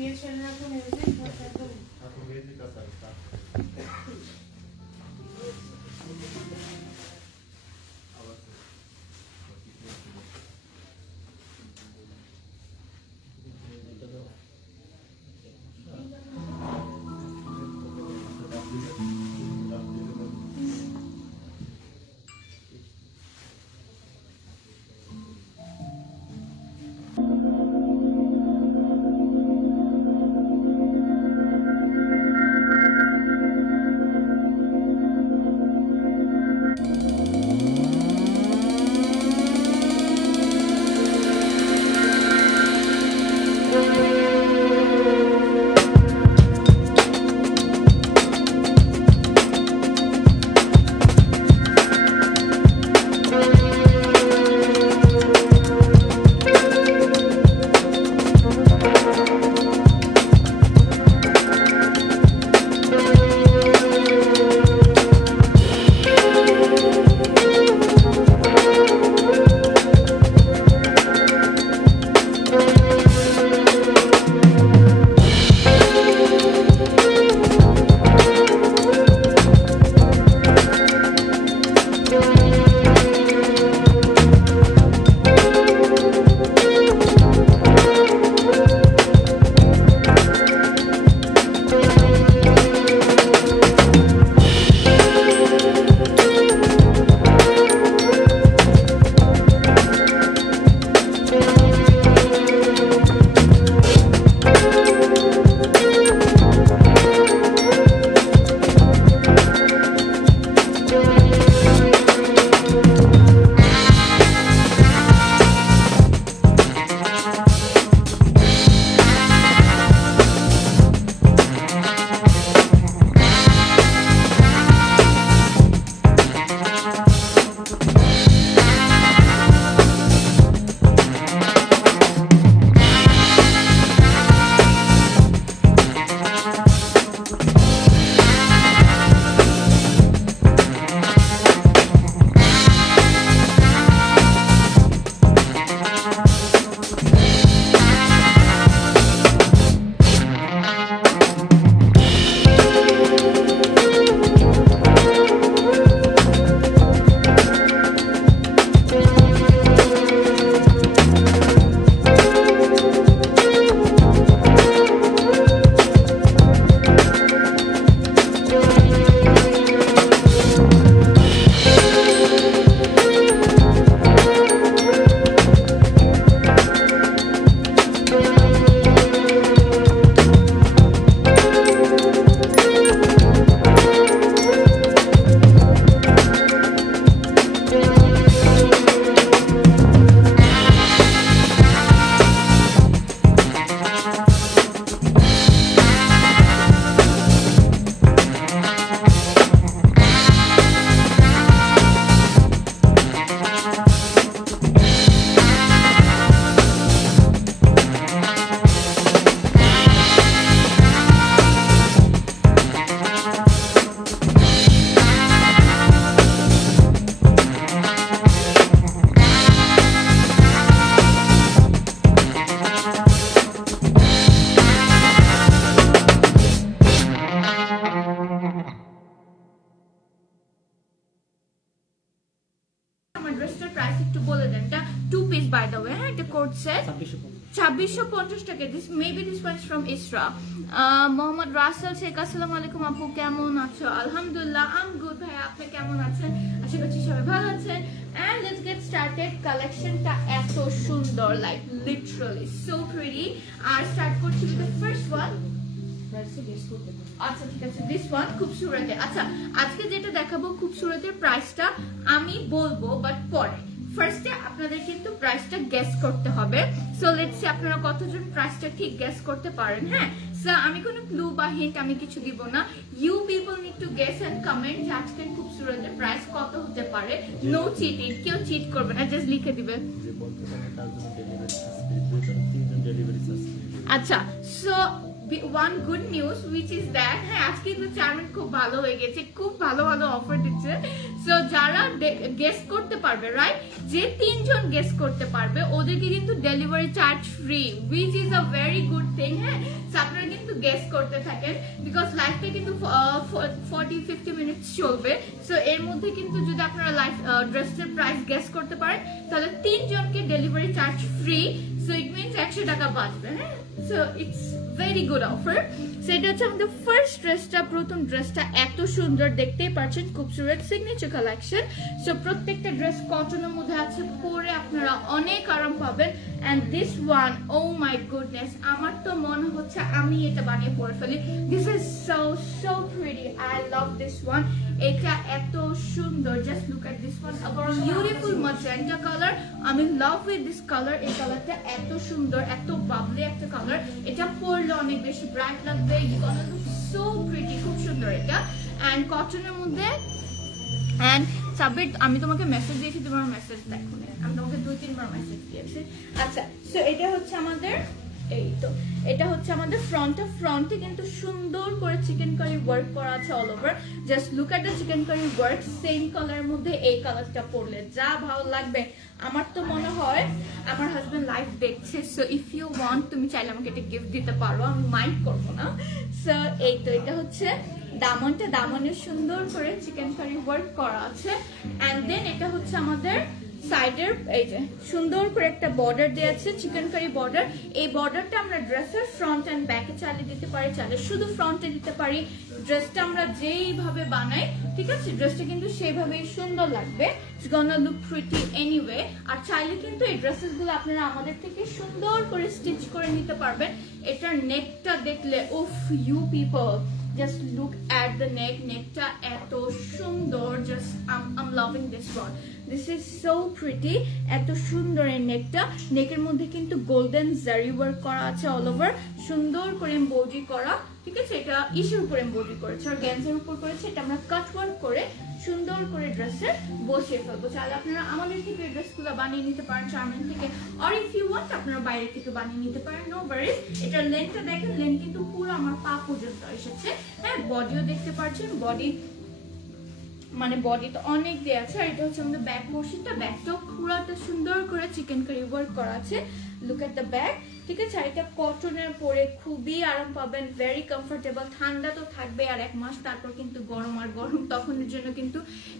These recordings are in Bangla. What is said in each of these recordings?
ये चलना तो म्यूजिक होता है तो आपको म्यूजिक का साथ প্রাইস একটু বলে দেন। এটা 2 পিস বাই দ্য ওয়ে, হ্যাঁ এটা কোড সেট 2650 টাকা। This maybe this was from Esra. Mohammad Rasel Sheikh, আসসালামু আলাইকুম আপু, কেমন আছো? আলহামদুলিল্লাহ, আই এম গুড ভাই, আপনি কেমন আছেন? আশা করছি সবাই ভালো আছেন। And let's get started. কালেকশনটা এত সুন্দর, লাইক লিটারালি সো প্রিটি। আর স্টার্ট করছি উইথ দ্য ফার্স্ট ওয়ান। আচ্ছা ঠিক আছে, দিস ওয়ান খুবসুরতে। আচ্ছা আজকে যেটা দেখাবো খুবসুরতের প্রাইসটা আমি বলবো, বাট পরে ফার্স্টে আপনাদের কিন্তু প্রাইসটা গেস করতে হবে। সো লেটস সি আপনারা কতজন প্রাইসটা ঠিক গেস করতে পারেন। হ্যাঁ, সো আমি কোনো ক্লু বা হিন্ট আমি কিছু দিব না। You people need to guess and comment যে আজকের খুবসুরতের প্রাইস কত হতে পারে। নো চিটিং, কেউ চিট করবে না, জাস্ট লিখে দিবে। আচ্ছা, so one good news which is that হ্যাঁ আজকে কিন্তু চার্মেন্ট খুব ভালো হয়ে গেছে, খুব ভালো ভালো অফার দিচ্ছে। সো যারা গেস করতে পারবে, রাইট, যে 3 জন গেস করতে পারবে ওদেরকে কিন্তু delivery charge free, which is a very good thing। হ্যাঁ, সো আপনারা কিন্তু গেস করতে থাকেন বিকজ লাইফটা কিন্তু 40-50 মিনিটস চলবে। সো এর মধ্যে কিন্তু যদি আপনারা লাইফ ড্রেসের প্রাইস গেস করতে পারেন তাহলে 3 জনকে delivery charge free. So it means 100 টাকা বাঁচবে। হ্যাঁ, so it's very good offer. সেটা হচ্ছে আমাদের ফার্স্ট ড্রেসটা, প্রথম ড্রেসটা এত সুন্দর, দেখতেই পাচ্ছেন খুবসুরত সিগনেচার কালেকশন। সো প্রত্যেকটা ড্রেস কটনের মধ্যে আছে, পরে আপনারা অনেক আরাম পাবেন। And this one, oh my goodness, আমার তো মনে হচ্ছে আমি এটা বানিয়ে পরে ফেলি। This is so so pretty, I love this one. এটা এত সুন্দর, just look at this one, beautiful magenta colour. আমি in love with this colour. এই কালারটা এত সুন্দর, এত বাবলি একটা কালার। এটা পরলে অনেক বেশি ব্রাইট লাগবে, সো প্রিটি, খুব সুন্দর এটা। এন্ড কটনের মধ্যে, এন্ড সাবির আমি তোমাকে মেসেজ দিয়েছি, তোমার মেসেজ দেখো না, আমি তোমাকে 2-3 বার মেসেজ দিয়েছি। আচ্ছা, সো এটা হচ্ছে আমাদের, এই তো এটা হচ্ছে আমাদের ফ্রন্টে কিন্তু সুন্দর করে চিকেন কারি ওয়ার্ক করা আছে all over. Just look at the chikankari work. Same কালারের মধ্যে এই কালারটা পরলে যা ভালো লাগবে। আমার তো মনে হয় আমার হাজবেন্ড লাইভ দেখছে, সো ইফ ইউ ওয়ান্ট তুমি চাইলে আমাকে এটা গিফট দিতে পারো, আমি মাইন্ড করবো না। সো এই তো এটা হচ্ছে দামনটা, দামনে সুন্দর করে চিকেন কারি ওয়ার্ক করা আছে। এন্ড দেন এটা হচ্ছে আমাদের সাইডের, এই যে সুন্দর করে একটা বর্ডার দেওয়া আছে, চিকেন কারি বর্ডার। এই বর্ডারটা আমরা ড্রেসের ফ্রন্ট এন্ড ব্যাকে চালিয়ে দিতে পারি, চাইলে শুধু ফ্রন্টে দিতে পারি। ড্রেসটা আমরা যেইভাবে বানাই, ঠিক আছে, ড্রেসটা কিন্তু সেইভাবেই সুন্দর লাগবে। It's gonna look pretty anyway. আর চাইলে কিন্তু এই ড্রেসেস গুলো আপনারা আমাদের থেকে সুন্দর করে স্টিচ করে নিতে পারবেন। এটার নেকটা দেখলে, উফ, you people just look at the neck. নেকটা এত সুন্দর, just I'm loving this one. This is so pretty. এত সুন্দর এই নেকটা। নেকের মধ্যে কিন্তু গোল্ডেন জারি ওয়ার্ক করা আছে অল ওভার, সুন্দর করে এমব্রয়ডারি করা, ঠিক আছে। এটা ইসের উপর এমব্রয়ডারি করেছে, আর গ্যান্সের উপর করেছে। এটা আমরা কাট ওয়ার্ক করে সুন্দর করে ড্রেসে বসিয়ে ফেলবো। চাইলে আপনারা আমাদের থেকে ড্রেসগুলো বানিয়ে নিতে পারেন চার্মেন্ট থেকে, আর ইফ ইউ ওয়ান্ট আপনারা বাইরে থেকে বানিয়ে নিতে পারেন, নো ওয়ারিজ। এটার লেন্থটা দেখেন, লেন্থ কিন্তু পুরো আমার পা পর্যন্ত এসেছে। হ্যাঁ, বডিও দেখতে পাচ্ছেন, বডি মানে বডি তো অনেক দেয়া আছে। আর এটা হচ্ছে আমাদের ব্যাক পোর্শনটা, ব্যাকটাও পুরোটা সুন্দর করে চিকেন কারি ওয়ার্ক করা আছে। লুক এট দ্য ব্যাক, ঠিক আছে। আর এটা কটনের পরে খুবই আরাম পাবেন, ভেরি কমফোর্টেবল। ঠান্ডা তো থাকবে আর 1 মাস, তারপর কিন্তু গরম আর গরম, তখনের জন্য কিন্তু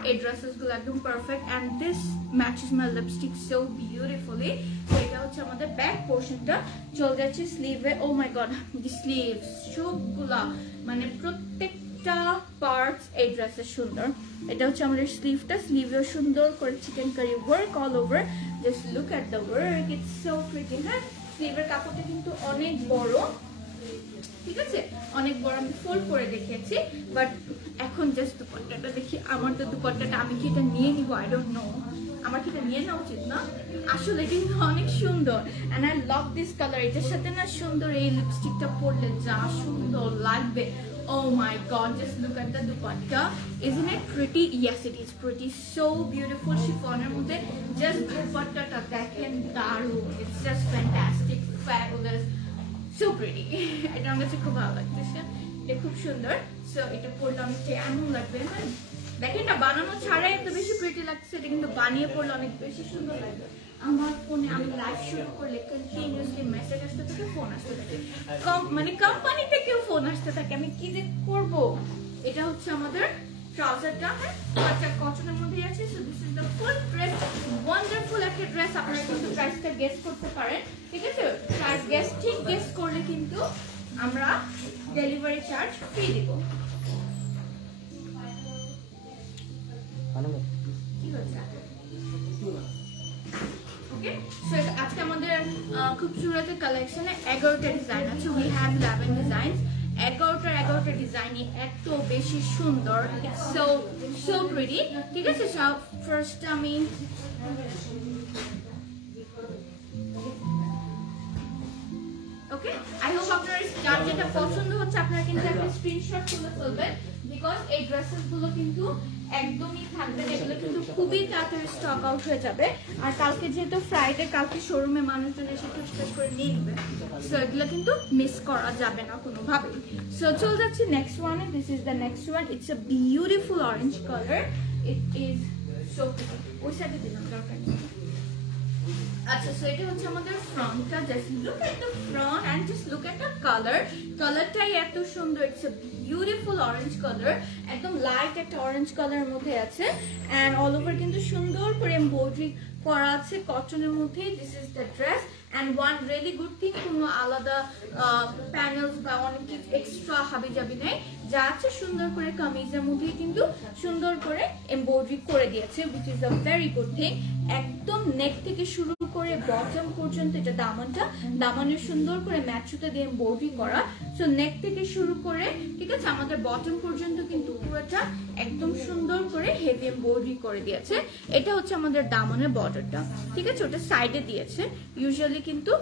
এই ড্রেসেস গুলো একদম perfect. And this matches my lipstick so beautifully. তো এটা হচ্ছে আমাদের ব্যাক পোর্শনটা। চলে যাচ্ছে স্লিভে। ও মাই গড, দি স্লিভ সবগুলা মানে প্রত্যেকটা পার্টস এই ড্রেসের সুন্দর। এটা হচ্ছে আমাদের স্লিভটা, স্লিভেও সুন্দর করে chikankari work all over. Just look at the work, it's so pretty. হ্যাঁ, স্লিভের কাপড়টা কিন্তু অনেক বড়, ঠিক আছে, অনেক বড়। আমি ফোল্ড করে দেখিয়েছি, বাট এখন জাস্ট দুপাট্টাটা দেখি। আমার তো দুপাট্টাটা, আমি কি এটা নিয়ে নিবো, আই ডোন্ট নো। আমার কি এটা নিয়ে নেওয়া উচিত না? আসলে কিন্তু অনেক সুন্দর, and I love this colour. এটার সাথে না সুন্দর এই লিপস্টিকটা পরলে যা সুন্দর লাগবে। Oh my god, just look at the dupatta. Isn't it pretty? Yes, it is pretty. So beautiful. Chiffoner mudhe just dupatta ta dekhen darun. It's just fantastic, fabulous, so pretty. Eta আমার কাছে খুব ভালো লাগতেছে, এটা খুব সুন্দর। সো এটা পরলে অনেক এমন লাগবে, হ্যাঁ দেখেন না, বানানো ছাড়াই এত বেশি প্রিটি লাগছে, এটা কিন্তু বানিয়ে পরলে অনেক বেশি সুন্দর লাগবে। আমার ফোনে আমি লাইভ শুরু করলে কন্টিনিউয়াসলি মেসেজ আসতে থাকে, ফোন আসতে থাকে, মানে কোম্পানি থেকেও ফোন আসতে থাকে, আমি কি যে করব। এটা হচ্ছে আমাদের ট্রাউজারটা, হ্যাঁ, এটা কটনের মধ্যে আছে। So this is the full dress, wonderful একটা ড্রেস। আপনারা কিন্তু প্রাইসটা গেস করতে পারেন, ঠিক আছে। প্রাইস ঠিক গেস করলে কিন্তু আমরা ডেলিভারি চার্জ ফ্রি দিব। কি হচ্ছে? ওকে, সো আজকে আমাদের খুবসুরত কালেকশনে 11টা ডিজাইন আছে। We have 11 designs. 11টা ডিজাইনই এত বেশি সুন্দর, ইটস সো সো প্রিটি, ঠিক আছে। সব ফার্স্ট আমি ওকে, আই হোপ আপনার যার যেটা পছন্দ হচ্ছে আপনারা কিন্তু একটা স্ক্রিনশট তুলে ফেলবেন, বিকজ এই ড্রেসেস গুলো কিন্তু একদমই থাকবে না, এগুলো কিন্তু খুবই তাড়াতাড়ি স্টক আউট হয়ে যাবে। আর কালকে যেহেতু ফ্রাইডে, কালকে শোরুমে মানুষজন এসে টুসটাস করে নিয়ে নেবে, সো এগুলো কিন্তু মিস করা যাবে না কোনোভাবেই। সো চলে যাচ্ছি নেক্সট ওয়ানে। This is the next one. It's a beautiful orange colour. It is so pretty. ওই সাইডে দিলাম, দরকার নেই। আচ্ছা, সো এটা হচ্ছে আমাদের ফ্রন্টটা। Just look at the front and just look at the colour. কালারটাই এত সুন্দর। It's a beautiful orange colour, একদম লাইট একটা অরেঞ্জ কালারের মধ্যে আছে। এন্ড অল ওভার কিন্তু সুন্দর করে এমব্রয়ডারি করা আছে কটনের মধ্যে। This is the dress. And one really good thing, কোনো আলাদা প্যানেলস বা অনেক কিছু এক্সট্রা হাবিজাবি নেই, যা আছে সুন্দর করে কামিজের মধ্যে কিন্তু সুন্দর করে এমব্রয়ডারি করে দিয়েছে, which is a very good thing. একদম নেক থেকে শুরু করে বটম পর্যন্ত এটা দামানের সুন্দর করে ম্যাচ সুতা দিয়ে এমব্রয়ডারি করা। সো নেক থেকে শুরু করে, ঠিক আছে, আমাদের বটম পর্যন্ত কিন্তু পুরোটা একদম সুন্দর করে হেভি এমব্রয়ডারি করে দিয়েছে। এটা হচ্ছে আমাদের দামানের বর্ডারটা, ঠিক আছে, ওটা সাইডে দিয়েছে। ইউজুয়ালি কিন্তু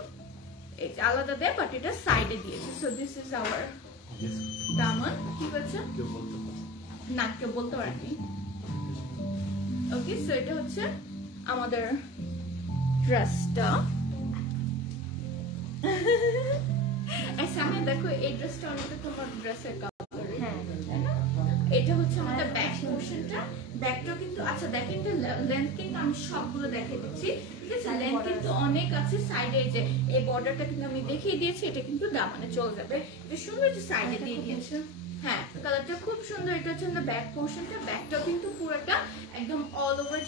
আলাদা দেয়, বাট এটা সাইডে দিয়েছে। সো দিস ইজ আওয়ার দামান, ঠিক আছে, না কেউ বলতে পারেনি। ওকে, সো এটা হচ্ছে আমাদের ড্রেসটা। সামনে দেখো, এই ড্রেসটা অনেকটা তোমার ড্রেসের কালার। হ্যাঁ, এটা হচ্ছে আমাদের ব্যাক পোরশনটা। ব্যাকটা কিন্তু, আচ্ছা দেখেন, লেন্থ কিন্তু আমি সবগুলো দেখিয়ে দিচ্ছি, ঠিক আছে, লেন্থ কিন্তু অনেক আছে। সাইডে যে এই বর্ডারটা কিন্তু আমি দেখিয়ে দিয়েছি, এটা কিন্তু দামানে চলে যাবে। এটা সুন্দর যে সাইডে দিয়ে দিয়েছে। হ্যাঁ, কালারটা খুব সুন্দর। এটা হচ্ছে আমাদের ব্যাক পোরশনটা। ব্যাকটা কিন্তু পুরোটা একদম অল ওভার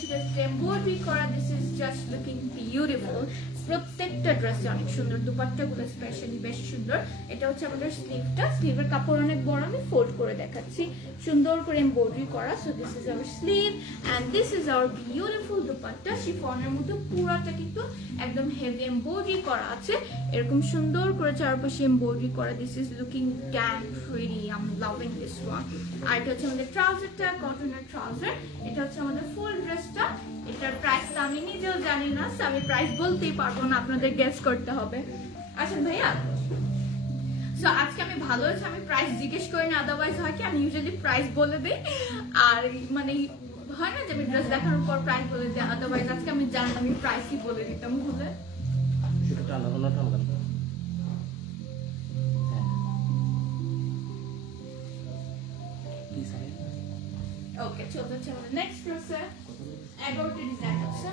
এমব্রয়ডারি করা। This is just looking beautiful. প্রত্যেকটা ড্রেসে অনেক সুন্দর। দুপাট্টাগুলো স্পেশালি বেশ সুন্দর। এটা হচ্ছে আমাদের স্লিভটা। স্লিভের কাপড় অনেক বড়, আমি ফোল্ড করে দেখাচ্ছি, সুন্দর করে এমব্রয়ডারি করা। So this is our sleeve and this is our beautiful dupatta. শিফনের মধ্যে পুরোটা কিন্তু একদম হেভি এমব্রয়ডারি করা আছে, এরকম সুন্দর করে চারপাশে এমব্রয়ডারি করা। This is looking damn pretty. I am loving this one. আর এটা হচ্ছে আমাদের ট্রাউজারটা, কটনের ট্রাউজার। এটা হচ্ছে আমাদের ফুল ড্রেসটা। এটার প্রাইসটা আমি নিজেও জানি না, আমি প্রাইস বলতেই পারবো না, আপনাদের গেস করতে হবে। আচ্ছা ভাইয়া, সো আজকে আমি ভালো হয়েছে আমি প্রাইস জিজ্ঞেস করি না, আদারওয়াইজ হয় কি আমি ইউজুয়ালি প্রাইস বলে দিই, আর মানে হয় না যে আমি ড্রেস দেখানোর পর প্রাইস বলে দিই, আদারওয়াইজ আজকে আমি জানতাম আমি প্রাইসই বলে দিতাম ভুলে। ওকে, চলতে হচ্ছে আমাদের নেক্সট ড্রেসে 11টা ডিজাইন আছে,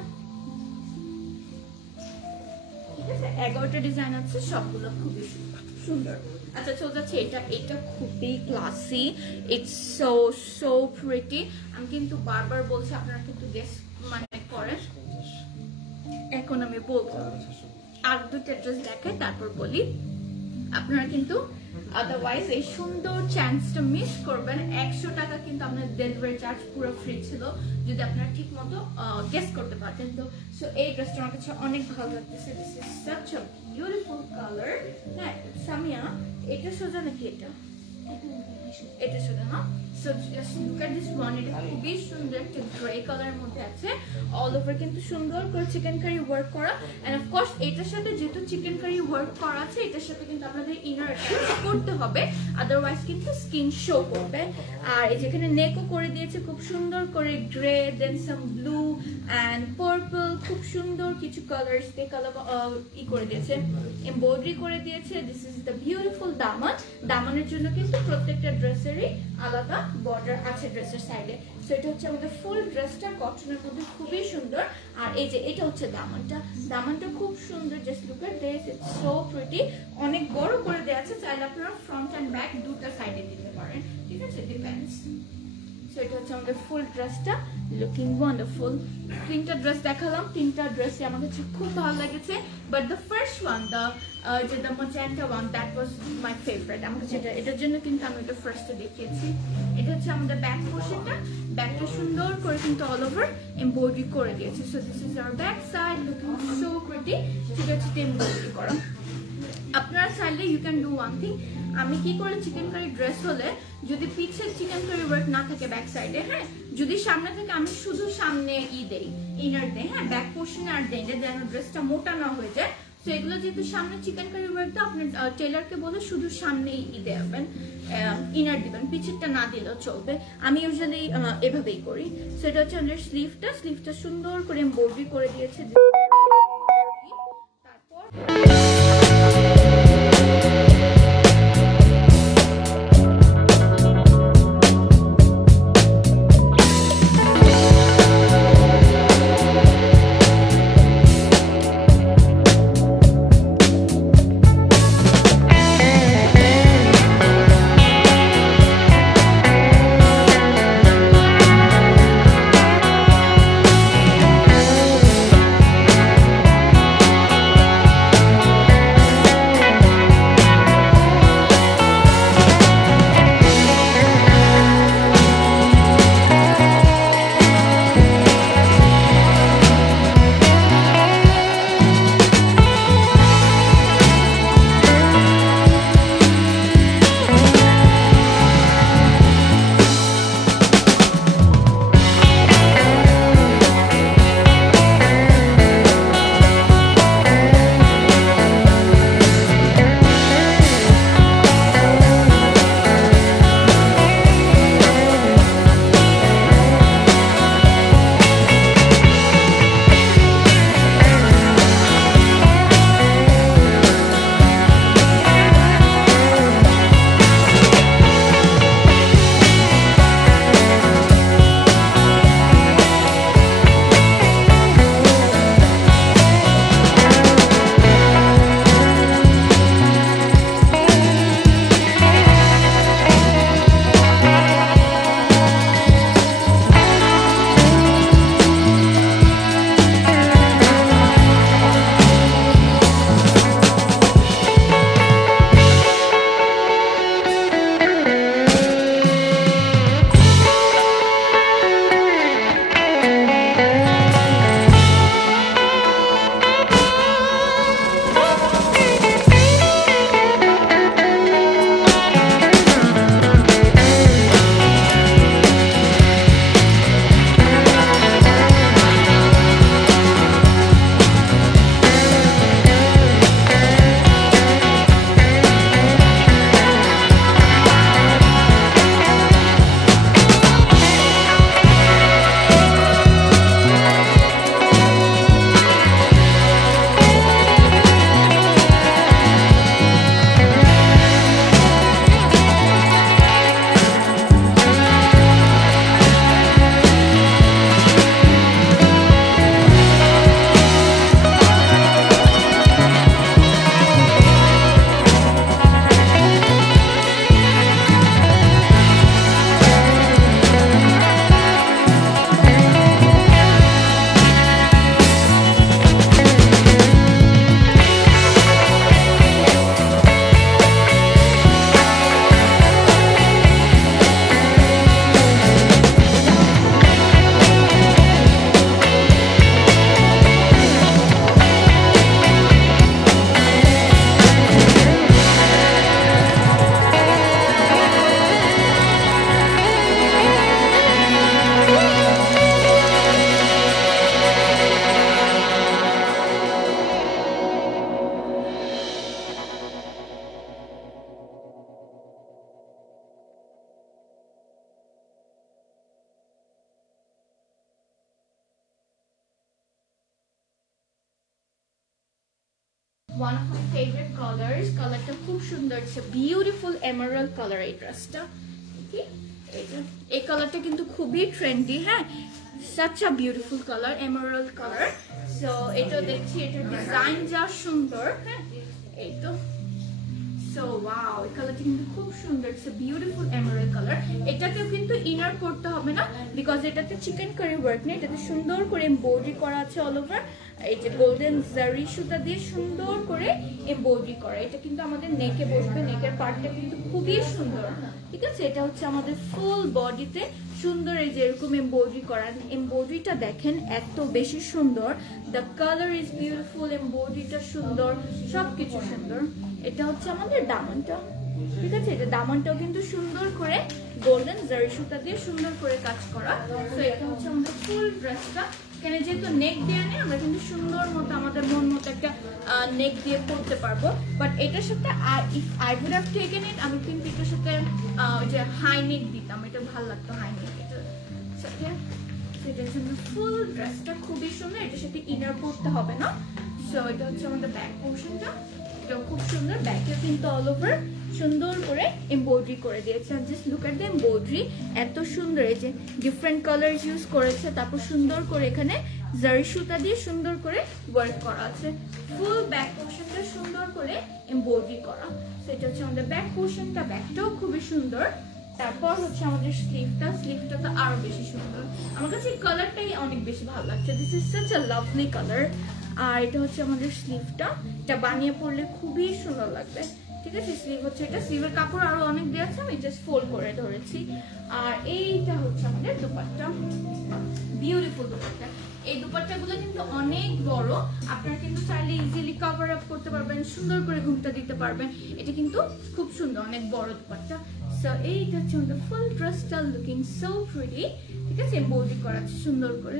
ঠিক আছে, 11টা ডিজাইন আছে, সবগুলো খুবই সুন্দর। আচ্ছা, চলে যাচ্ছে এটা খুবই classy. It's so so pretty. আমি কিন্তু বারবার বলছি, আপনারা কিন্তু গেস মানে করেন। এখন আমি বলবো, আর দুটো ড্রেস দেখাই তারপর বলি, আপনারা কিন্তু আদারওয়াইজ এই সুন্দর চান্সটা মিস করবেন। 100 টাকা কিন্তু আপনার ডেলিভারি চার্জ পুরো ফ্রি ছিল যদি আপনারা ঠিক মতো গেস করতে পারতেন। তো সো এই ড্রেসটা আমার কাছে অনেক ভালো লাগতেছে। This is such a beautiful colour. হ্যাঁ সামিয়া, এটা সোজা নাকি এটা সোজা না? So just look at this one. এটা খুবই সুন্দর একটা গ্রে কালারের মধ্যে আছে, অল ওভার কিন্তু সুন্দর করে চিকেন কারি ওয়ার্ক করা। এন্ড অফ কোর্স এটার সাথে যেহেতু চিকেন কারি ওয়ার্ক করা আছে, এটার সাথে কিন্তু আপনাদের ইনার করতে হবে, আদারওয়াইজ কিন্তু স্কিন শো করবে। আর এই যেখানে নেকও করে দিয়েছে খুব সুন্দর করে, grey then some blue and purple, খুব সুন্দর কিছু কালার্স দিয়ে কালার করে দিয়েছে, এমব্রয়ডারি করে দিয়েছে। দিস ইজ দ্য বিউটিফুল দামান। দামানের জন্য কিন্তু প্রত্যেকটা ড্রেসেরই আলাদা বর্ডার আছে ড্রেসের সাইডে। সো এটা হচ্ছে আমাদের ফুল ড্রেসটা, কটনের মধ্যে খুবই সুন্দর। আর এই যে এটা হচ্ছে দামানটা খুব সুন্দর। Just look at this, it's so pretty. অনেক বড় করে দেওয়া আছে, চাইলে আপনারা ফ্রন্ট এন্ড ব্যাক দুটো সাইডে দিতে পারেন, ঠিক আছে, ডিপেন্ডস। সো এটা হচ্ছে আমাদের ফুল ড্রেসটা, লুকিং ওয়ান্ডারফুল। তিনটা ড্রেস দেখালাম, তিনটা ড্রেসই আমার কাছে খুব ভালো লেগেছে, but the first one, the magenta one, that was my favourite. আমার কাছে এটার জন্য কিন্তু আমি এটা ফার্স্টে দেখিয়েছি। এটা হচ্ছে আমাদের ব্যাক পোর্শনটা। ব্যাকটা সুন্দর করে কিন্তু অল ওভার এমব্রয়ডারি করে দিয়েছে। So this is our back side, looking so pretty. ঠিক আছে, এমব্রয়ডারি করা। আপনারা চাইলে you can do one thing. আমি কি করে, চিকেন কারি ড্রেস হলে যদি পিছে চিকেন কারি ওয়ার্ক না থাকে ব্যাক সাইডে, হ্যাঁ, যদি সামনে থেকে আমি শুধু সামনে দেই, ইনার দেই, হ্যাঁ, ব্যাক পোর্শনে আর দেই, যেন ড্রেসটা মোটা না হয়ে যায়। তো তো এগুলো যেহেতু সামনে চিকেন কারি ওয়ার্ক দাও, আপনি টেলারকে বলে শুধু সামনেই দেবেন, ইনার দিবেন, পিছেরটা না দিলেও চলবে। আমি ইউজুয়ালি এভাবেই করি। সো এটা হচ্ছে আমাদের স্লিভটা সুন্দর করে এমব্রয়ডারি করে দিয়েছে। one of my favorite colors. কালারটা খুব সুন্দর, it's a beautiful emerald color এই ড্রেসটা। ওকে, এই কালারটা কিন্তু খুবই ট্রেন্ডি। হ্যাঁ, such a beautiful color, emerald color. So এটা দেখছি এটার ডিজাইন যা সুন্দর। হ্যাঁ, এই তো সো ওয়াও, এই কালারটা কিন্তু খুব সুন্দর, it's a beautiful Emerald colour. এটাকেও কিন্তু ইনার করতে হবে না, বিকজ এটাতে চিকেন কারি ওয়ার্ক নেই, এটাতে সুন্দর করে এমব্রয়ডারি করা আছে অল ওভার। এই যে গোল্ডেন জারি সুতা দিয়ে সুন্দর করে এমব্রয়ডারি করা, এটা কিন্তু আমাদের নেকে বসবে, নেকের পার্টটা কিন্তু খুবই সুন্দর। ঠিক আছে, এটা হচ্ছে আমাদের ফুল বডিতে সুন্দর এই যে এরকম এমব্রয়ডারি করা। এমব্রয়ডারিটা দেখেন এত বেশি সুন্দর, দ্য কালার ইজ বিউটিফুল, এমব্রয়ডারিটা সুন্দর, সবকিছু সুন্দর। এটা হচ্ছে আমাদের দামানটা। ঠিক আছে, এটা দামানটাও কিন্তু সুন্দর করে গোল্ডেন জারি সুতা দিয়ে সুন্দর করে কাজ করা। তো এটা হচ্ছে আমাদের ফুল ড্রেসটা। এখানে যেহেতু নেক দেওয়া নেই, আমরা কিন্তু সুন্দর মতো আমাদের মন মতো একটা নেক দিয়ে পরতে পারবো। বাট এটার সাথে if I would have taken it, আমি কিন্তু এটার সাথে যে হাই নেক দিতাম, এটা ভালো লাগতো হাই নেক এটার সাথে। এটার জন্য ফুল ড্রেসটা খুবই সুন্দর, এটার সাথে ইনার পরতে হবে না। সো এটা হচ্ছে আমাদের ব্যাক পোর্শনটা, এটাও খুব সুন্দর। ব্যাকে কিন্তু অল ওভার সুন্দর করে এমব্রয়ডারি করে দিয়েছে। Just look at the embroidery, এত সুন্দর, এই যে ডিফারেন্ট কালার ইউজ করেছে। তারপর সুন্দর করে এখানে জারি সুতা দিয়ে সুন্দর করে ওয়ার্ক করা আছে। ফুল ব্যাক পোর্শনটা সুন্দর করে এমব্রয়ডারি করা। সেটা হচ্ছে আমাদের ব্যাক পোর্শনটা, ব্যাকটাও খুবই সুন্দর। তারপর হচ্ছে আমাদের স্লিভটা তো আরো বেশি সুন্দর। আমার কাছে এই কালারটাই অনেক বেশি ভালো লাগছে। This is such a lovely colour. আর এটা হচ্ছে আমাদের স্লিভটা, এটা বানিয়ে পরলে খুবই সুন্দর লাগবে। ঠিক আছে, স্লিভ হচ্ছে এটা, স্লিভের কাপড় আরো অনেক দেওয়া আছে, আমি জাস্ট ফোল্ড করে ধরেছি। আর এইটা হচ্ছে আমাদের দুপাট্টা, বিউটিফুল দুপাট্টা। এই দুপাট্টাগুলো কিন্তু অনেক বড়, আপনারা কিন্তু চাইলে ইজিলি কভার আপ করতে পারবেন, সুন্দর করে ঘুমটা দিতে পারবেন। এটা কিন্তু খুব সুন্দর, অনেক বড় দুপাট্টা। সো এইটা হচ্ছে আমাদের ফুল ড্রেসটা, লুকিং সো প্রিটি। ঠিক আছে, এমব্রয়ডারি করা আছে সুন্দর করে।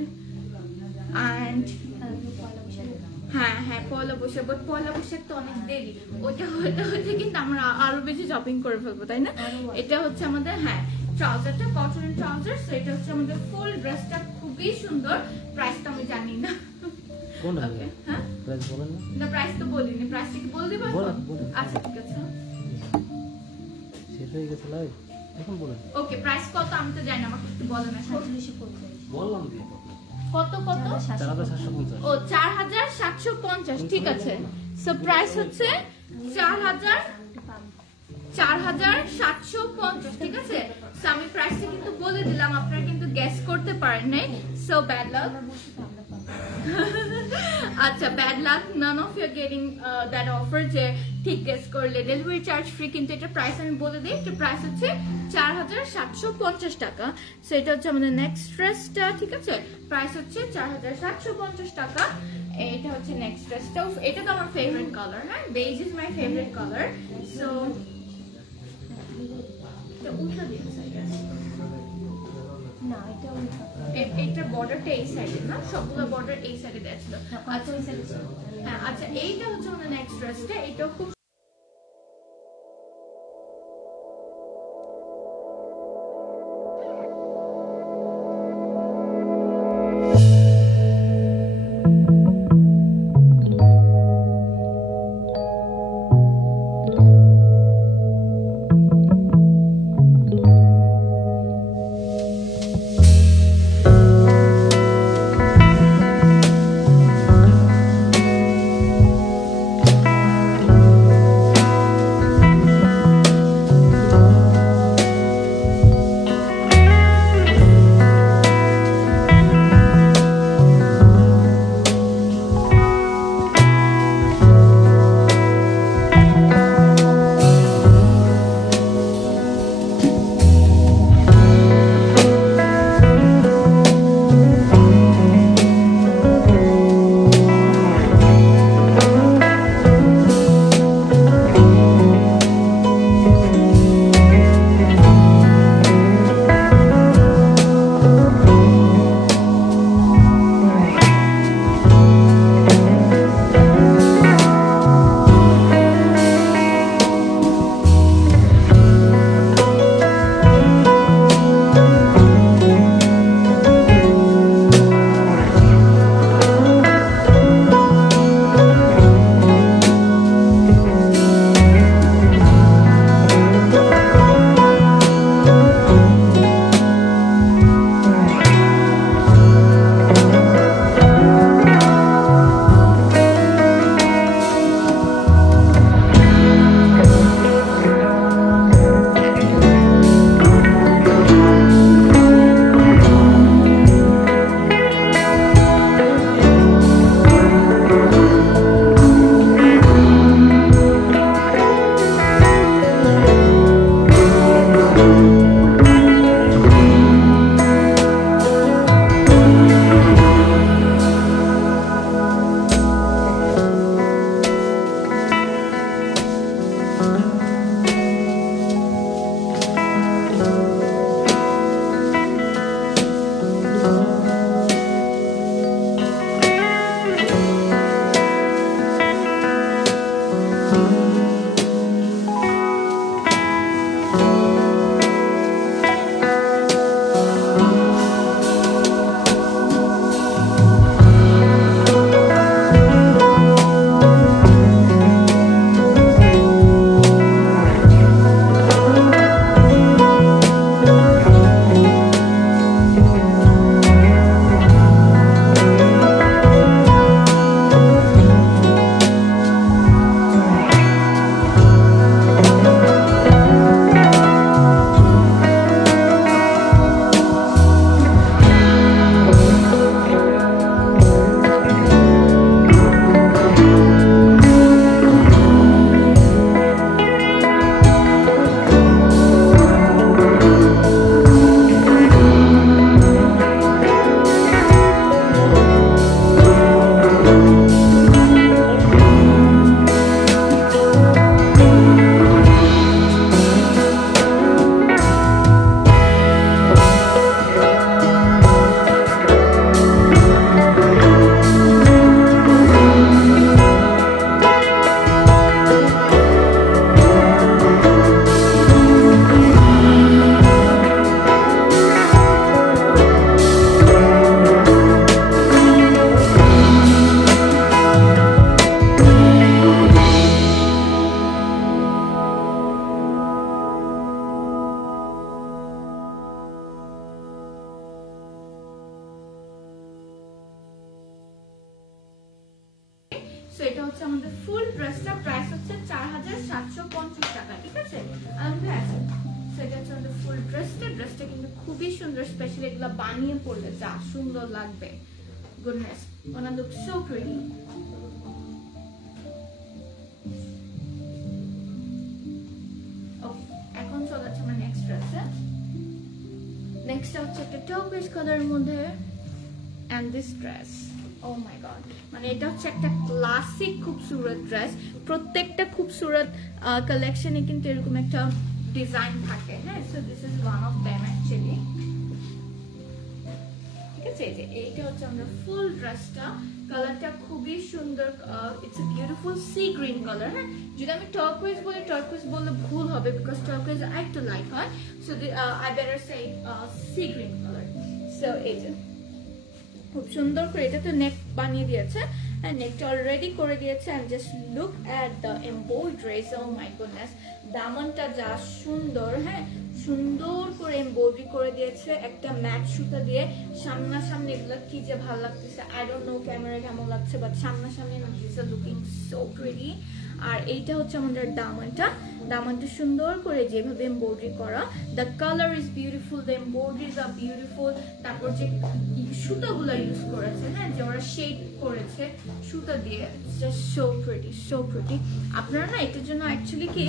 অ্যান্ড হ্যাঁ পয়লা বৈশাখ, বাট পয়লা বৈশাখ তো অনেক দেরি, ওটা হচ্ছে কিন্তু আমরা আরো বেশি শপিং করে ফেলবো, তাই না? এটা হচ্ছে আমাদের ট্রাউজারটা, কটনের ট্রাউজার। সো এটা হচ্ছে আমাদের ফুল ড্রেসটা, খুবই সুন্দর। প্রাইসটা আমি জানি না, হ্যাঁ না প্রাইস তো বলিনি, প্রাইসটা কি বলতে পারবো? আচ্ছা ঠিক আছে, ওকে। প্রাইস কত আমি তো জানি না, আমাকে একটু বলেন। বললাম কত 4750। ঠিক আছে, সো প্রাইস হচ্ছে 4750। ঠিক আছে, সো আমি প্রাইসটা কিন্তু বলে দিলাম, আপনারা কিন্তু গেস করতে পারেন নাই। So bad luck. আচ্ছা, bad luck, none of you are getting that offer যে ঠিক গেস করলে ডেলিভারি চার্জ ফ্রি। কিন্তু এটা প্রাইস আমি বলে দিই, এটা প্রাইস হচ্ছে 4750 টাকা। সো এটা হচ্ছে আমাদের নেক্সট ড্রেসটা। ঠিক আছে, প্রাইস হচ্ছে 4750 টাকা। এটা হচ্ছে নেক্সট ড্রেসটা, এটা তো আমার ফেভারিট কালার। হ্যাঁ, beige is my favourite colour. So এটা উল্টা দিয়েছে, না এটা এইটার বর্ডারটা এই সাইডে না, সবগুলো বর্ডার এই সাইডে দেওয়া ছিল। আচ্ছা হ্যাঁ, আচ্ছা এইটা হচ্ছে আমাদের নেক্সট ড্রেসটা, এটাও খুব এগুলা বানিয়ে পড়লে যা সুন্দর লাগবে। Goodness, gonna look so pretty. Okay, এখন চলে যাচ্ছে আমার নেক্সট ড্রেসে। নেক্সট হচ্ছে একটা টার্কুইজ কালারের মধ্যে and this dress, oh my god, মানে এটা হচ্ছে একটা ক্লাসিক খুবসুরত ড্রেস। প্রত্যেকটা খুবসুরত কালেকশনে কিন্তু এরকম একটা ডিজাইন থাকে, হ্যাঁ। So this is one of them actually, ঠিক আছে। এই যে এইটা হচ্ছে আমরা ফুল ড্রেসটা, কালারটা খুবই সুন্দর, it's a beautiful sea green colour, হ্যাঁ। যদি আমি টার্কুইজ বললে ভুল হবে, বিকজ টার্কুইজ একটু লাইট হয়, so I better say sea green colour. So এই যে খুব সুন্দর করে এটা তো নেক বানিয়ে দিয়েছে, and নেকটা অলরেডি করে দিয়েছে, and just look at the embroidery, oh my goodness, দামনটা যা সুন্দর, হ্যাঁ, সুন্দর করে এমব্রয়ডারি করে দিয়েছে একটা ম্যাট সুতা দিয়ে। সামনাসামনি এগুলো কি যে ভালো লাগতেছে, আই ডোন্ট নো ক্যামেরা কেমন লাগছে, বাট সামনাসামনি this is looking so pretty. আর এইটা হচ্ছে আমাদের দামনটা সুন্দর করে যেভাবে এমব্রয়ডারি করা, the colour is beautiful, the embroideries are beautiful. তারপর যে সুতাগুলো ইউজ করেছে, হ্যাঁ, যে ওরা শেড করেছে সুতা দিয়ে, জাস্ট সো প্রিটি। আপনারা না এটার জন্য অ্যাকচুয়ালি কি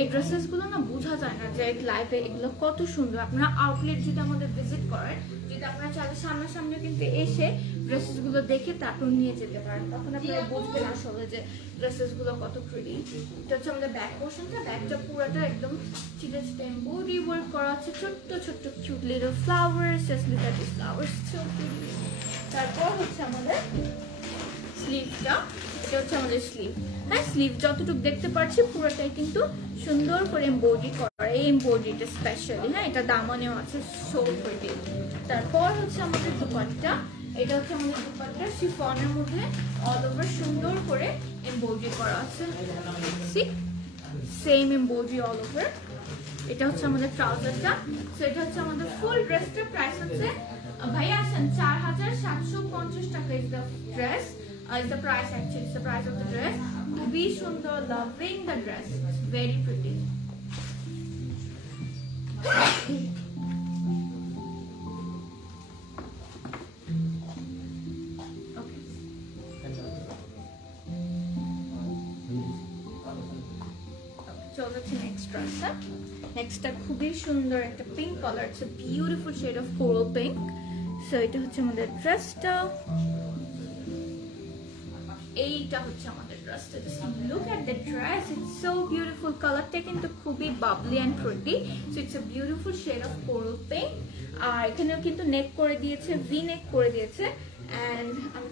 এই ড্রেসেস গুলো না বোঝা যায় না যে লাইভে এগুলো কত সুন্দর। আপনারা আউটলেট যদি আমাদের ভিজিট করেন, যদি আপনারা চাইলে সামনাসামনি কিন্তু এসে ড্রেসেস গুলো দেখে তারপর নিয়ে যেতে পারেন, তখন আপনারা বুঝবেন আসলে যে ড্রেসেস গুলো কত প্রিটি। এটা হচ্ছে আমাদের ব্যাক পোর্শনটা, ব্যাকটা পুরোটা একদম চিটে এমব্রয়ডারি ওয়ার্ক করা আছে, ছোট্ট cute little flowers, just look at this flowers, so pretty. তারপর হচ্ছে আমাদের স্লিভটা, এটা হচ্ছে আমাদের স্লিভ, হ্যাঁ। স্লিভ যতটুকু দেখতে পাচ্ছি পুরোটাই কিন্তু সুন্দর করে এমব্রয়ডারি করা, এই এমব্রয়ডারিটা স্পেশালি, হ্যাঁ, এটা দামানেও আছে, সো প্রিটি। তারপর হচ্ছে আমাদের দুপাট্টা, এটা হচ্ছে আমাদের দুপাট্টা শিফনের মধ্যে অল ওভার সুন্দর করে এমব্রয়ডারি করা আছে, সেম এমব্রয়ডারি অল ওভার। এটা হচ্ছে আমাদের ট্রাউজারটা। সো এটা হচ্ছে আমাদের ফুল ড্রেসটা, প্রাইস হচ্ছে ভাইয়া আসেন 4750 টাকা is the dress, is the price actually, it's the price of the dress. খুবই সুন্দর, loving the dress, it's very pretty. চলো হচ্ছে নেক্সট ড্রেসটা। নেক্সটটা খুবই সুন্দর একটা pink colour, it's a beautiful shade of coral pink. So এটা হচ্ছে আমাদের ড্রেসটা, এইটা হচ্ছে আমাদের ড্রেসটা। Just look at the dress, it's so beautiful. কালারটা কিন্তু খুবই bubbly and pretty, so it's a beautiful shade of coral pink. আর এখানেও কিন্তু নেক করে দিয়েছে, ভি নেক করে দিয়েছে, অ্যান্ড আমি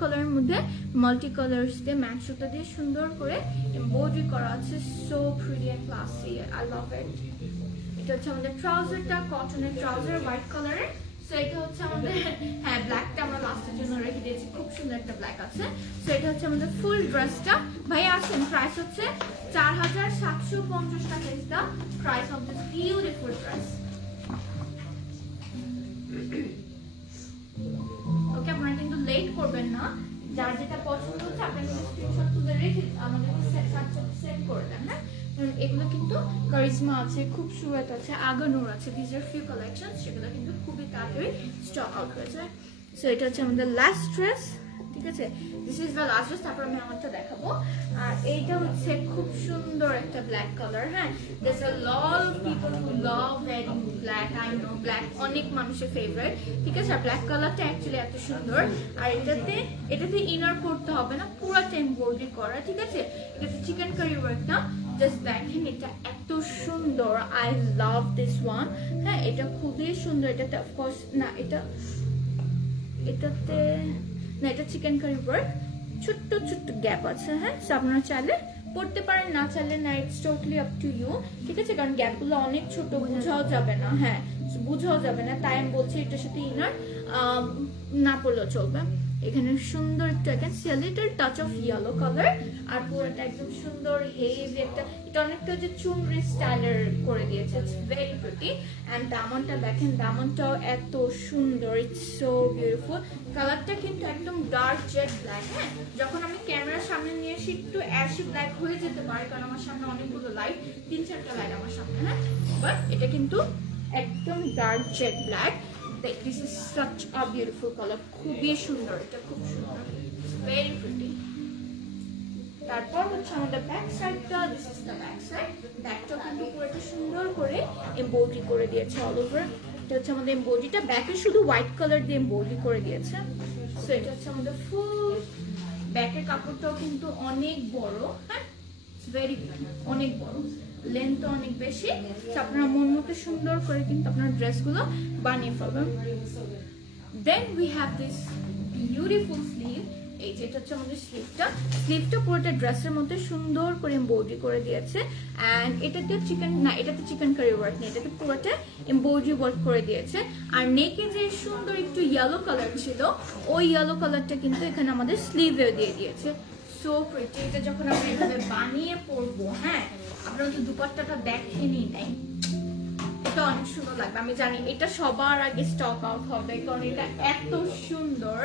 কালারের মধ্যে মাল্টি কালার্স দিয়ে ম্যাট সুতা দিয়ে সুন্দর করে এমব্রয়ডারি করা আছে। So pretty and classy, I love it. এটা হচ্ছে আমাদের ট্রাউজারটা, কটনের ট্রাউজার হোয়াইট কালারের। সো এটা হচ্ছে আমাদের, হ্যাঁ ব্ল্যাকটা আমরা লাস্টের জন্য রেখে দিয়েছি, খুব সুন্দর একটা ব্ল্যাক আছে। সো এটা হচ্ছে আমাদের ফুল ড্রেসটা। ভাই আসেন, প্রাইস হচ্ছে 4750 টাকা is the price of this beautiful dress. Okay, আপনারা কিন্তু লেট করবেন না, যার যেটা পছন্দ হচ্ছে আপনারা স্ক্রিনশট তুলে রেখে আমাদেরকে সেন্ড করে দেন। হ্যাঁ, এগুলো কিন্তু কারিজমা আছে, খুবসুরত আছে, আগানুর আছে, দিস আর ফিউ কালেকশন, সেগুলো কিন্তু খুবই তাড়াতাড়ি স্টক আউট হয়ে যায়। সো এটা হচ্ছে আমাদের লাস্ট ড্রেস, ঠিক আছে, this is the last dress. তারপর আমি আমারটা দেখাবো। আর এইটা হচ্ছে খুব সুন্দর একটা ব্ল্যাক কালার। হ্যাঁ, there's a lot of people who love wearing black, I know black অনেক মানুষের ফেভারিট, ঠিক আছে। আর ব্ল্যাক কালারটা অ্যাকচুয়ালি এত সুন্দর। আর এটাতে ইনার করতে হবে না, পুরোটা এমব্রয়ডারি করা, ঠিক আছে। এটাতে চিকেন কারি ওয়ার্ক না, জাস্ট দেখেন এটা এত সুন্দর, আই লাভ দিস ওয়ান। হ্যাঁ, এটা খুবই সুন্দর। এটাতে অফকোর্স না, এটাতে না, এটা চিকেন কারি ওয়ার্ক, ছোট্ট ছোট্ট গ্যাপ আছে। হ্যাঁ, সো আপনারা চাইলে পড়তে পারেন, না চাইলে না, it's totally up to you, ঠিক আছে। কারণ গ্যাপগুলো অনেক ছোট, বুঝাও যাবে না। হ্যাঁ, বুঝাও যাবে না, তাই আমি বলছি এটার সাথে ইনার না পড়লেও চলবে। এখানে সুন্দর একটা little touch of yellow colour, আর পুরোটা একদম সুন্দর হেভি একটা, এটা অনেকটা যে চুনরি স্টাইলের করে দিয়েছে, ইটস ভেরি প্রিটি। এন্ড দামনটা দেখেন, দামনটাও এত সুন্দর, ইটস সো বিউটিফুল। কালারটা কিন্তু একদম ডার্ক জেড ব্ল্যাক। হ্যাঁ, যখন আমি ক্যামেরার সামনে নিয়ে আসি একটু অ্যাশি ব্ল্যাক হয়ে যেতে পারে, কারণ আমার সামনে অনেকগুলো লাইট, 3-4টা লাইট আমার সামনে। হ্যাঁ, বাট এটা কিন্তু একদম dark jet black. This is such a beautiful color, খুবই সুন্দর, এটা খুব সুন্দর, very pretty। তারপর হচ্ছে আমাদের ব্যাক সাইডটা, this is the back side. ব্যাকটা কিন্তু পুরোটা সুন্দর করে এমব্রয়ডারি করে দিয়েছে অল ওভার। এটা হচ্ছে আমাদের এমব্রয়ডারিটা, ব্যাকে শুধু হোয়াইট কালার দিয়ে এমব্রয়ডারি করে দিয়েছে। সো এটা হচ্ছে আমাদের ফুল ব্যাকের কাপড়টাও কিন্তু অনেক বড়। হ্যাঁ, ভেরি অনেক বড়, লেন্থ অনেক বেশি। আপনারা মন মতো সুন্দর করে কিন্তু আপনার ড্রেসগুলো বানিয়ে ফেলবেন। Then we have this beautiful sleeve. এই যেটা হচ্ছে আমাদের স্লিভটা পুরোটা ড্রেসের মধ্যে সুন্দর করে এমব্রয়ডারি করে দিয়েছে। এন্ড এটাতে চিকেন কারি ওয়ার্ক নেই, এটাতে পুরোটা এমব্রয়ডারি ওয়ার্ক করে দিয়েছে। আর নেকে যে সুন্দর একটু ইয়েলো কালার ছিল, ওই ইয়েলো কালারটা কিন্তু এখানে আমাদের স্লিভে দিয়ে দিয়েছে। So pretty. এটা যখন আমরা এভাবে বানিয়ে পরবো, হ্যাঁ, আপনারা তো দুপাট্টাটা দেখেনই নাই, এটা অনেক সুন্দর লাগবে। আমি জানি এটা সবার আগে স্টক আউট হবে, কারণ এটা এত সুন্দর।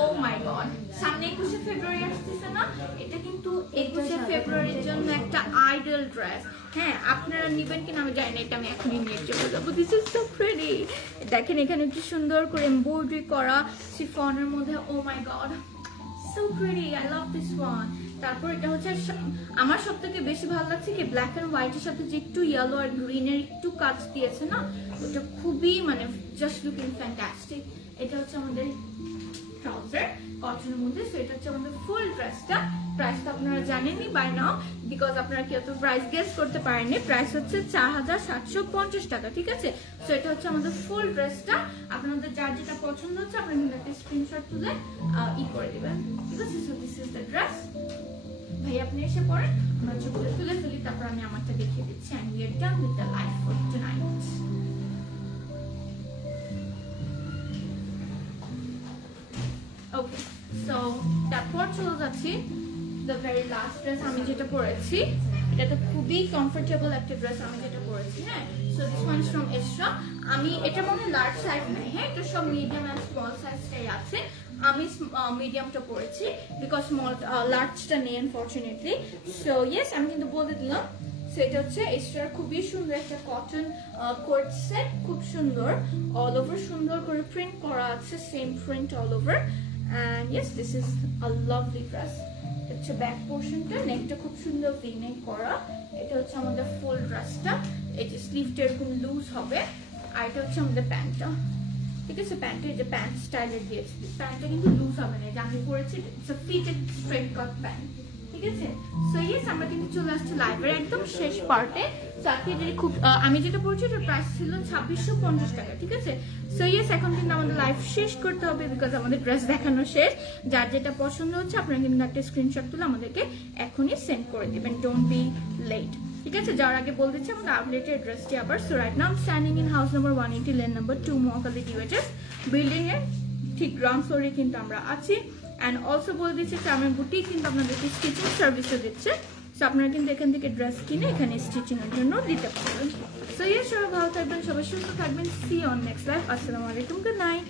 ও মাই গড, সামনে 21শে ফেব্রুয়ারি আসতেছে না, এটা কিন্তু 21শে ফেব্রুয়ারির জন্য একটা আইডল ড্রেস। হ্যাঁ, আপনারা নেবেন কিনা আমি জানি না, এটা আমি এখনই নিয়ে চলে যাবো। This is so pretty. দেখেন এখানে একটু সুন্দর করে এমব্রয়ডারি করা শিফনের মধ্যে, ও মাই god, so pretty, I love this one। তারপর এটা হচ্ছে আমার সবথেকে বেশি ভালো লাগছে কি ব্ল্যাক এন্ড হোয়াইটের সাথে যে একটু ইয়েলো আর গ্রিনের একটু কাজ দিয়েছে না, ওটা খুবই মানে জাস্ট লুকিং ফ্যান্টাস্টিক। এটা হচ্ছে আমাদের ট্রাউজার কটনের মধ্যে। সো এটা হচ্ছে আমাদের ফুল ড্রেসটা। প্রাইসটা আপনারা জানেনই বাই নাও, বিকজ আপনারা কেউ তো প্রাইস গেস করতে পারেননি। প্রাইস হচ্ছে 4750 টাকা, ঠিক আছে। সো এটা হচ্ছে আমাদের ফুল ড্রেসটা। আপনাদের যার যেটা পছন্দ হচ্ছে আপনারা কিন্তু একটা স্ক্রিনশট তুলে করে দিবেন, ঠিক আছে। So this is the dress. ভাই আপনি এসে পড়েন, আমরা ছবিটা তুলে ফেলি, তারপর আমি আমারটা দেখিয়ে দিচ্ছি। And we are done with the live for tonight. Okay, so তারপর চলে যাচ্ছি দ্য ভেরি লাস্ট ড্রেস আমি যেটা পরেছি। এটা তো খুবই কমফোর্টেবল একটা ড্রেস আমি যেটা পরেছি। হ্যাঁ, so this one is from Esra. আমি এটা মনে লার্জ সাইজ নেই, হ্যাঁ, এটা সব মিডিয়াম এন্ড স্মল সাইজটাই আছে। আমি মিডিয়ামটা পরেছি বিকজ স্মল লার্জটা নেই আনফরচুনেটলি। সো ইয়েস, আমি কিন্তু বলে দিলাম। সো এটা হচ্ছে এসরার খুবই সুন্দর একটা কটন কোট সেট, খুব সুন্দর, অল ওভার সুন্দর করে প্রিন্ট করা আছে, same print all over. And yes, this is a lovely dress. It's a back portion ta, neckta khub sundor V-neck kora. Eta hocche amader full dressটা, এই যে স্লিভটা এরকম লুজ হবে। আর এটা হচ্ছে আমাদের প্যান্টটা, ঠিক আছে। প্যান্টে যে প্যান্ট স্টাইলের দিয়েছি, প্যান্টটা কিন্তু লুজ হবে না, যে আমি পরেছি it's a fitted straight cut pant, ঠিক আছে। সো ইয়েস আমরা কিন্তু চলে আসছি লাইভের একদম শেষ পার্টে। আজকে যে খুব আমি যেটা বলছি এটার প্রাইস ছিল 2650 টাকা, ঠিক আছে। সো ইয়েস এখন কিন্তু আমাদের লাইভ শেষ করতে হবে বিকজ আমাদের ড্রেস দেখানো শেষ। যার যেটা পছন্দ হচ্ছে আপনারা কিন্তু একটা স্ক্রিনশট তুলে আমাদেরকে এখনই সেন্ড করে দিবেন, ডোন্ট বি লেট, ঠিক আছে। যার আগে বলে দিচ্ছি আমাদের আউটলেটের অ্যাড্রেসটি আবার। So right now standing in house number 180 lane number 2 Mohakhali DOHS building এর ঠিক গ্রাউন্ড ফ্লোরে কিন্তু আমরা আছি। অ্যান্ড অলসো বলে দিচ্ছি চামের বুটিক কিন্তু আপনাদেরকে স্টিচিং সার্ভিসও দিচ্ছে। সো আপনারা কিন্তু এখান থেকে ড্রেস কিনে এখানে স্টিচিং এর জন্য দিতে পারবেন। সো ইয়েস সবাই ভালো থাকবেন, সবাই সুস্থ থাকবেন। See on next live. আসসালামু আলাইকুম, গুড নাইট।